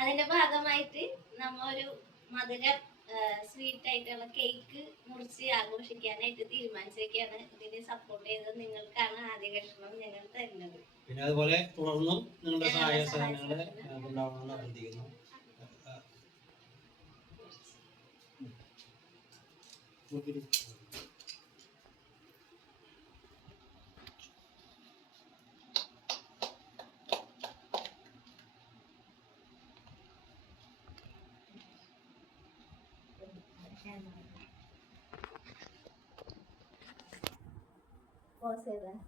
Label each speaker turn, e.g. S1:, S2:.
S1: അതിന്റെ ഭാഗമായിട്ട് നമ്മ ഒരു മധുര സ്വീറ്റ് ആയിട്ടുള്ള കേക്ക് മുറിച്ച് ആഘോഷിക്കാനായിട്ട് തീരുമാനിച്ചേക്കാണ് ഇതിനെ സപ്പോർട്ട് ചെയ്തത് നിങ്ങൾക്കാണ് ആദ്യ കഷ്ണം ഞങ്ങൾ തരുന്നത്.
S2: പിന്നെ അതുപോലെ തുടർന്നും നിങ്ങളുടെ സഹായ സഹകരണങ്ങൾ ഉണ്ടാവണമെന്ന് അഭ്യർത്ഥിക്കുന്നു.
S1: Four seven.